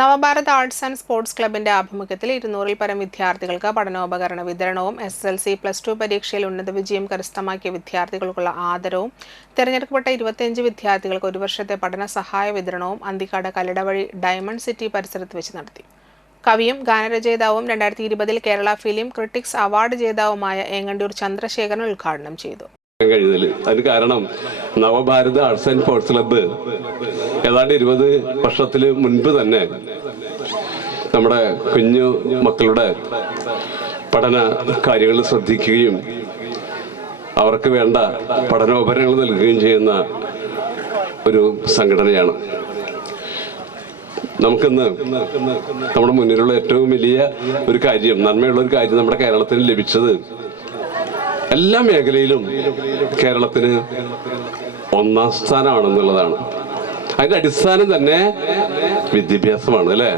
Nav Bharat arts and sports ക്ലബിന്റെ ആഭിമുഖ്യത്തിൽ 200-ൽ പരം വിദ്യാർത്ഥികൾക്ക് പഠനോപകരണ വിതരണവും SSLC +2 പരീക്ഷയിൽ ഉന്നത വിജയം കരസ്ഥമാക്കിയ വിദ്യാർത്ഥികൾക്കുള്ള ആദരവും തിരഞ്ഞെടുക്കപ്പെട്ട 25 വിദ്യാർത്ഥികൾക്ക് ഒരു വർഷത്തെ പഠന സഹായ വിതരണവും അന്തിക്കാട് കല്ലടവഴി ഡയമണ്ട് സിറ്റി പരിസരത്ത് വെച്ച് നടത്തി. കവിയും ഗാനരചയിതാവും 2020-ൽ കേരള ഫിലിം ക്രിട്ടിക്സ് അവാർഡ് ജേതാവുമായ ഏങ്ങണ്ടിയൂർ ചന്ദ്രശേഖരൻ ഉദ്ഘാടനം ചെയ്തു. അതിന് കാരണം Navabharat arts and sports club ഏതാണ്ട് 20 വർഷത്തിന് മുൻപ് തന്നെ നമ്മുടെ കുഞ്ഞു മക്കളുടെ പഠന കാര്യങ്ങൾ ശ്രദ്ധിക്കുകയും അവർക്ക് വേണ്ട പഠനോപകരണങ്ങൾ നൽകുകയും ചെയ്യുന്ന ഒരു സംഘടനയാണ്. നമുക്കിന്ന് നമ്മുടെ മുന്നിലുള്ള ഏറ്റവും വലിയ ഒരു കാര്യം, നന്മയുള്ള ഒരു കാര്യം നമ്മുടെ കേരളത്തിന് ലഭിച്ചത് എല്ലാ മേഖലയിലും കേരളത്തിന് 1ാം സ്ഥാനമാണെന്നുള്ളതാണ്. അതിന്റെ അടിസ്ഥാനം തന്നെ വിദ്യാഭ്യാസമാണ്, അല്ലേ?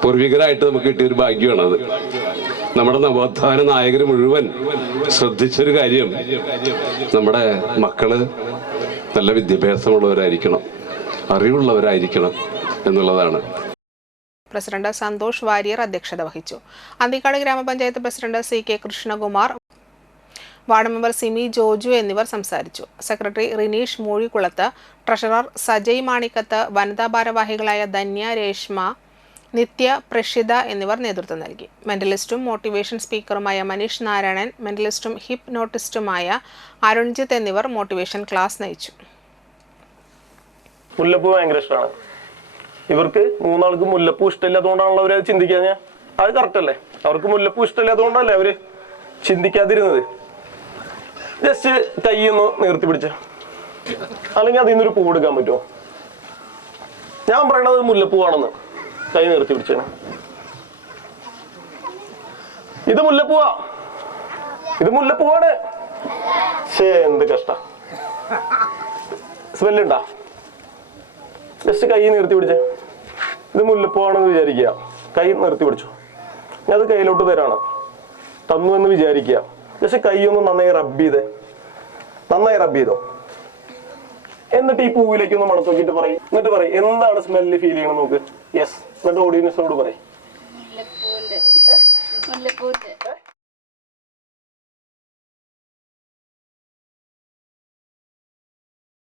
പൂർവികരായിട്ട് നമുക്ക് കിട്ടിയൊരു ഭാഗ്യമാണത്. നമ്മുടെ നവോത്ഥാന നായകർ മുഴുവൻ ശ്രദ്ധിച്ചൊരു കാര്യം, നമ്മുടെ മക്കള് നല്ല വിദ്യാഭ്യാസമുള്ളവരായിരിക്കണം, അറിവുള്ളവരായിരിക്കണം എന്നുള്ളതാണ്. പ്രസിഡന്റ് സന്തോഷ് വാര്യർ അധ്യക്ഷത വഹിച്ചു. അന്തിക്കാട് ഗ്രാമപഞ്ചായത്ത് president CK Krishnakumar, ward member Simi Joju എന്നിവർ സംസാരിച്ചു. സെക്രട്ടറി റിനീഷ് മൂഴിക്കുളത്ത്, ട്രഷറർ സജയ് മാണിക്കത്ത്, വനിതാ ഭാരവാഹികളായ ധന്യ, രേഷ്മ, നിത്യ, പ്രഷിത എന്നിവർ നേതൃത്വം നൽകി. മെന്റലിസ്റ്റും മോട്ടിവേഷൻ സ്പീക്കറുമായ മനീഷ് നാരായണൻ, മെന്റലിസ്റ്റും ഹിപ്നോട്ടിസ്റ്റുമായ അരുൺജിത്ത് എന്നിവർ മോട്ടിവേഷൻ ക്ലാസ് നയിച്ചു. മുല്ലപ്പൂ ഭയങ്കര ഇഷ്ടമാണ് ഇവർക്ക്. 3 ആൾക്ക് മുല്ലപ്പൂ ഇഷ്ടമില്ലാത്തതുകൊണ്ടാണല്ലോ അവര് ചിന്തിക്കാൻ. അത് കറക്റ്റ് അല്ലേ? അവർക്ക് മുല്ലപ്പൂ ഇഷ്ടമില്ലാത്തതുകൊണ്ടല്ലേ അവര് ചിന്തിക്കാതിരുന്നത്. ജസ്റ്റ് കൈയൊന്ന് നിർത്തി പിടിച്ച, അല്ലെങ്കിൽ അതിൽ നിന്നൊരു പൂ എടുക്കാൻ പറ്റുമോ? ഞാൻ പറയണത് മുല്ലപ്പൂവാണെന്ന്. കൈ നിർത്തി പിടിച്ചാണ്. ഇത് മുല്ലപ്പൂവാ, ഇത് മുല്ലപ്പൂവാണ്. എന്ത് കഷ്ട. സ്മെല്ലുണ്ടാ? ജസ്റ്റ് കൈ നിർത്തി പിടിച്ച. ഇത് മുല്ലപ്പൂവാണെന്ന് വിചാരിക്കുക. കൈ നിർത്തി പിടിച്ചു. ഞാൻ അത് കയ്യിലോട്ട് തരാണ്, തന്നു എന്ന് വിചാരിക്കുക. ജസ്റ്റ് കൈ ഒന്ന് നന്നായി റബ്ബ് ചെയ്തോ. എന്നിട്ട് ഈ പൂവിലേക്ക് ഒന്ന് മണത്ത് നോക്കിയിട്ട് പറയും. എന്നിട്ട് പറയും എന്താണ് സ്മെല്ല് ഫീൽ ചെയ്യണം നോക്ക്. യെസ്. എന്നിട്ട് ഓഡിയൻസിനോട് പറയും.